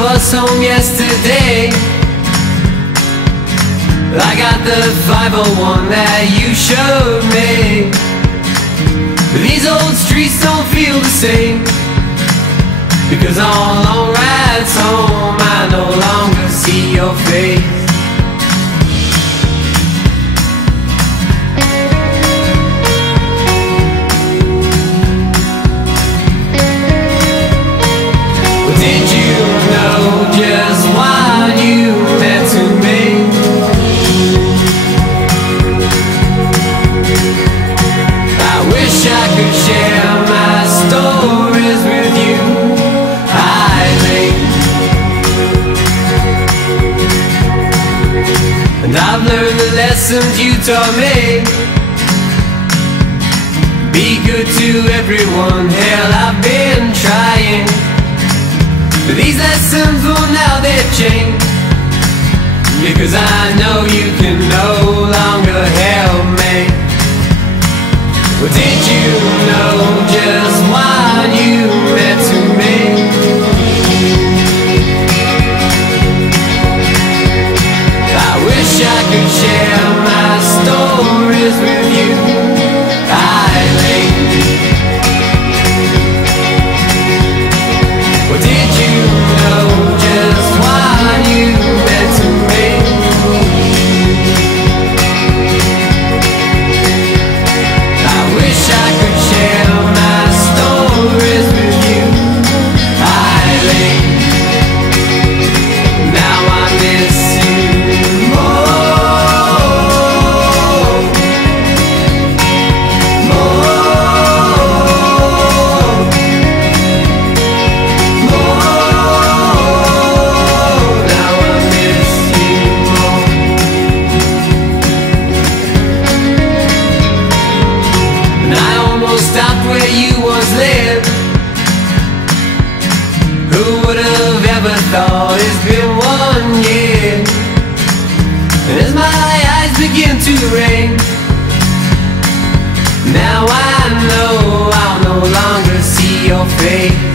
bus home yesterday. I got the 501 that you showed me. But these old streets don't feel the same, because on long rides home I no longer see your face. Did you know just what you meant to me? I wish I could share my stories with you, Eileen. And I've learned the lessons you taught me. Be good to everyone, hell, I've been trying. But these lessons, well, now they've changed, because I know you can no longer help me. Well, did you know just what you meant to me? I wish I could share my stories with you, Eileen. Well, did you know just what you meant to me? I wish I could share my stories with you, Eileen. Now I miss you more. Now I miss you more. And I almost stopped where you once lived. Who would have ever thought it's been 1 year? And as my eyes begin to rain, now I know I'll no longer see your face.